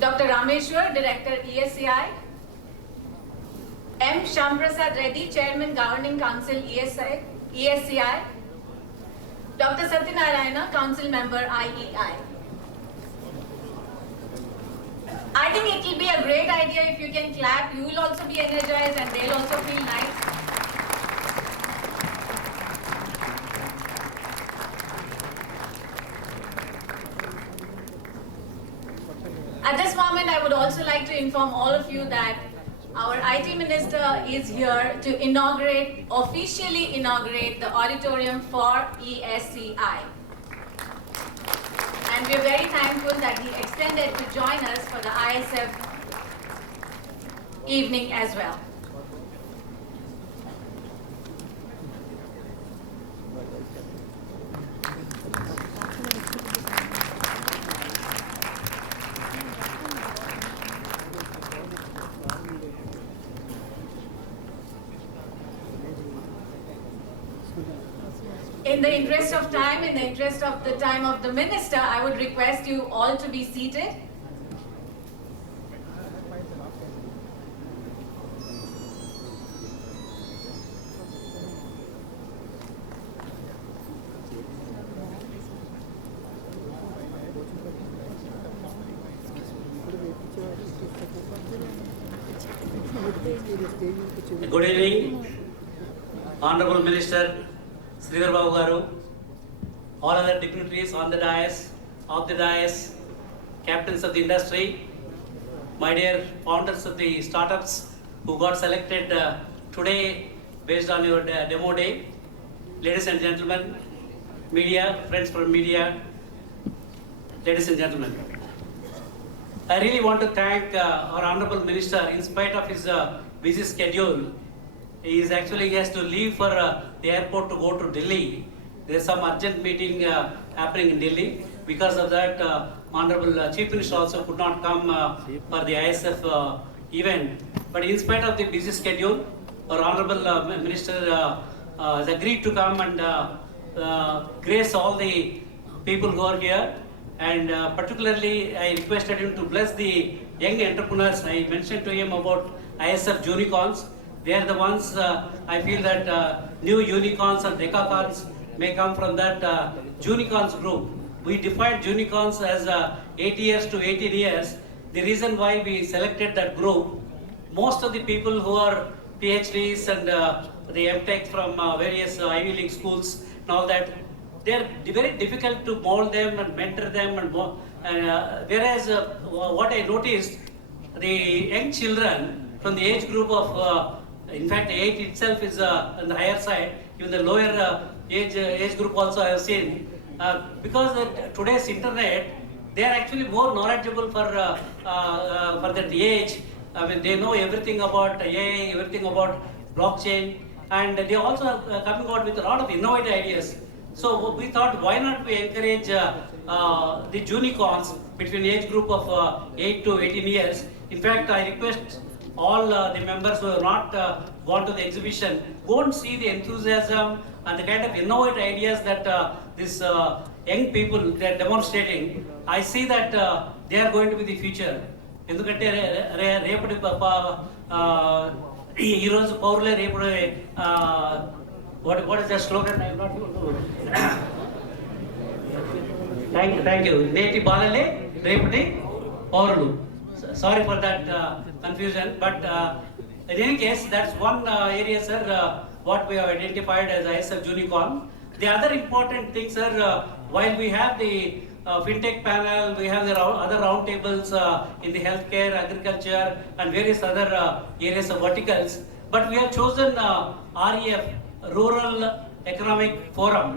Dr. Rameshwar, Director ESCI, M. Shamprasad Reddy, Chairman Governing Council ESCI, Dr. Satyanarayana, Council Member IEI. I think it will be a great idea if you can clap. You will also be energized and they'll also feel nice. At this moment, I would also like to inform all of you that our IT Minister is here to officially inaugurate the auditorium for ESCI. And we are very thankful that he extended to join us for the ISF evening as well. In the interest of time, in the interest of the time of the Minister, I would request you all to be seated. Good evening, Honorable Minister Shridhar Babu garu, all other dignitaries on the dais, off the dais, captains of the industry, my dear founders of the startups who got selected today based on your demo day, ladies and gentlemen, media, friends from media, ladies and gentlemen. I really want to thank our Honorable Minister. In spite of his busy schedule, he has to leave for the airport to go to Delhi. There is some urgent meeting happening in Delhi. Because of that, Honorable Chief Minister also could not come for the ISF event. But in spite of the busy schedule, our Honorable Minister has agreed to come and grace all the people who are here. And particularly, I requested him to bless the young entrepreneurs. I mentioned to him about ISF unicorns. They are the ones, I feel that new unicorns and decacorns may come from that unicorns group. We defined unicorns as 8 years to 18 years. The reason why we selected that group, most of the people who are PhDs and the MTech from various Ivy League schools and all that, they're very difficult to mold them and mentor them. Whereas what I noticed, the young children from the age group of in fact, 8 itself is on the higher side. Even the lower age group also I have seen. Because today's internet, they are actually more knowledgeable for that age. I mean, they know everything about AI, everything about blockchain, and they also are coming out with a lot of innovative ideas. So we thought, why not we encourage the unicorns between age group of 8 to 18 years. In fact, I request all the members who have not gone to the exhibition, go and see the enthusiasm and the kind of innovative ideas that these young people they are demonstrating. I see that they are going to be the future. ఎందుకంటే రేపటి ఈరోజు పౌరులే రేపటి what is the slogan? I am not thank you. నేటి బాలలే రేపటి పౌరులు. Sorry for that confusion, but in any case, that's one area, sir, what we have identified as ISF unicorn. The other important thing, sir, while we have the fintech panel, we have the other round tables in the healthcare, agriculture, and various other areas of verticals, but we have chosen REF, Rural Economic Forum,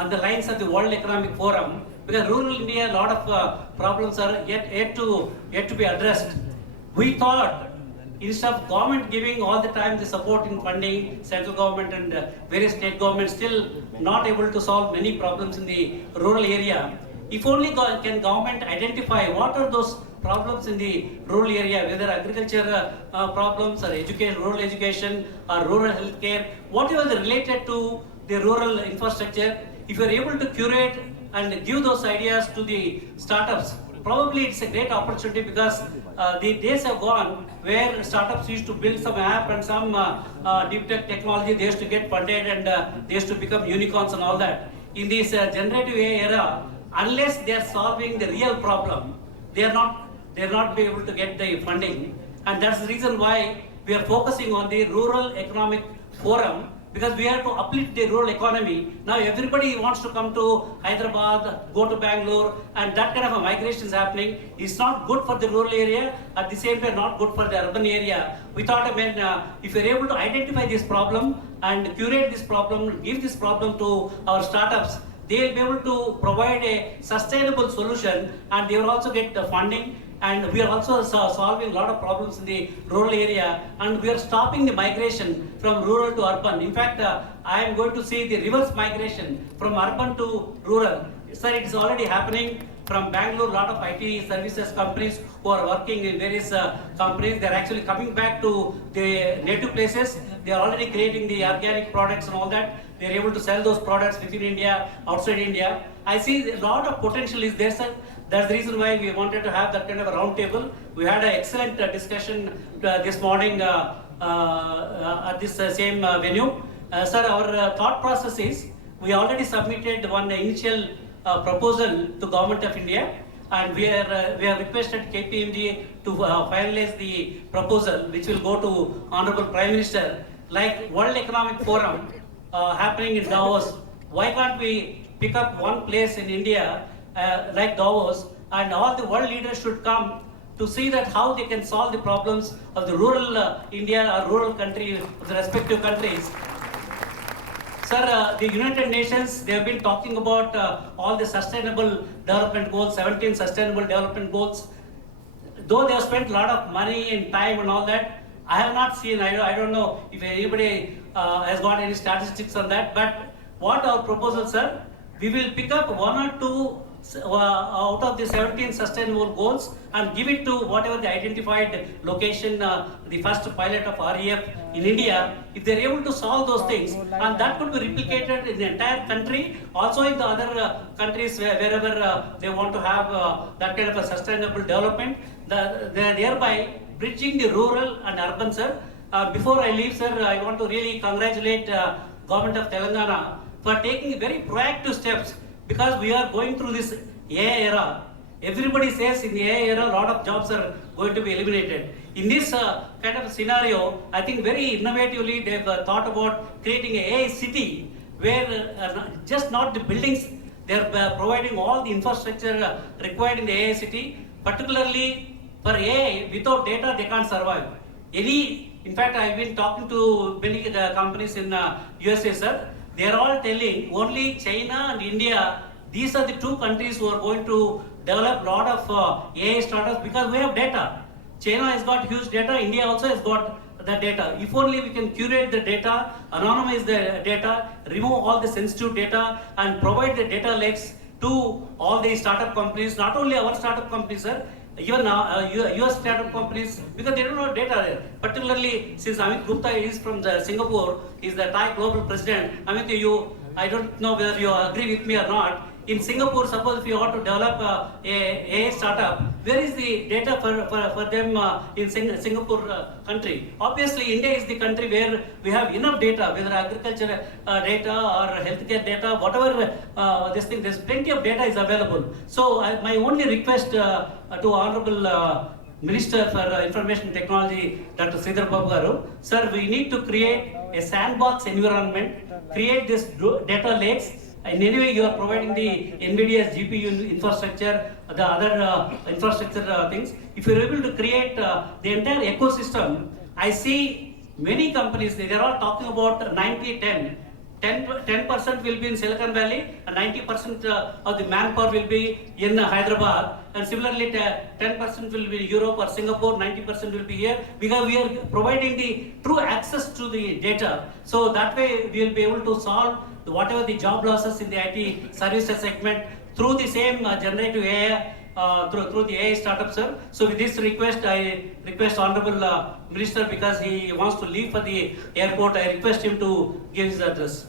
on the lines of the World Economic Forum, because rural India, a lot of problems are yet to be addressed. We thought, instead of government giving all the time the support in funding, central government and various state governments still not able to solve many problems in the rural area, if only can government identify what are those problems in the rural area, whether agriculture problems or education, rural education or rural healthcare, whatever is related to the rural infrastructure, if you are able to curate and give those ideas to the startups probably it's a great opportunity because the days have gone where startups used to build some app and some deep tech technology, they used to get funded and they used to become unicorns and all that. In this generative AI era, unless they are solving the real problem, they are not be able to get the funding. And that's the reason why we are focusing on the Rural Economic Forum, because we have to uplift the rural economy. Now everybody wants to come to Hyderabad, go to Bangalore, and that kind of a migration is happening. It's not good for the rural area, at the same time not good for the urban area. We thought, if we're able to identify this problem and curate this problem, give this problem to our startups, they will be able to provide a sustainable solution, and they will also get the funding. And we are also solving a lot of problems in the rural area, and we are stopping the migration from rural to urban. In fact, I am going to see the reverse migration from urban to rural. Sir, it is already happening. From Bangalore, a lot of IT services companies who are working in various companies, they are actually coming back to the native places. They are already creating the organic products and all that. They are able to sell those products within India, outside India. I see a lot of potential is there, sir. That's the reason why we wanted to have that kind of a round table. We had an excellent discussion this morning at this same venue. Sir, our thought process is, we already submitted one initial proposal to Government of India, and we have requested KPMG to finalize the proposal, which will go to Honorable Prime Minister. Like World Economic Forum happening in Davos, why can't we pick up one place in India like Davos, and all the world leaders should come to see that how they can solve the problems of the rural India or rural country of the respective countries. Sir, the United Nations, they have been talking about all the sustainable development goals, 17 sustainable development goals. Though they have spent a lot of money and time and all that, I have not seen, I don't know if anybody has got any statistics on that, but what our proposal, sir, we will pick up one or two out of the 17 sustainable goals and give it to whatever the identified location, the first pilot of REF in India. If they're able to solve those things, and that could be replicated in the entire country, also in the other countries wherever they want to have that kind of a sustainable development, they're thereby bridging the rural and urban, sir. Before I leave, sir, I want to really congratulate Government of Telangana for taking very proactive steps, because we are going through this AI era. Everybody says in the AI era, a lot of jobs are going to be eliminated. In this kind of a scenario, I think very innovatively they've thought about creating an AI city where just not the buildings, they're providing all the infrastructure required in the AI city. Particularly for AI, without data they can't survive. In fact, I've been talking to many companies in USA, sir. They are all telling only China and India, these are the two countries who are going to develop a lot of AI startups, because we have data. China has got huge data, India also has got the data. If only we can curate the data, anonymize the data, remove all the sensitive data, and provide the data lakes to all the startup companies, not only our startup companies, sir, even US startup companies, because they don't have data there. Particularly since Amit Gupta is from Singapore, is the Thai global president. Amit, I don't know whether you agree with me or not. In Singapore, suppose if you want to develop a startup, where is the data for them in Singapore country? Obviously, India is the country where we have enough data, whether agriculture data or healthcare data, whatever this thing, there's plenty of data is available. So my only request to Honorable Minister for Information Technology, Dr. Shridhar Babu garu, sir, we need to create a sandbox environment, create this data lakes. In any way, you are providing the NVIDIA's GPU infrastructure, the other infrastructure things. If you are able to create the entire ecosystem, I see many companies, they are all talking about 90-10. 10% will be in Silicon Valley, and 90% of the manpower will be in Hyderabad, and similarly 10% will be Europe or Singapore, 90% will be here, because we are providing the true access to the data. So that way we will be able to solve whatever the job losses in the IT services segment through the same generative AI, through the AI startups, sir. So with this request, I request Honorable Minister, because he wants to leave for the airport, I request him to give his address.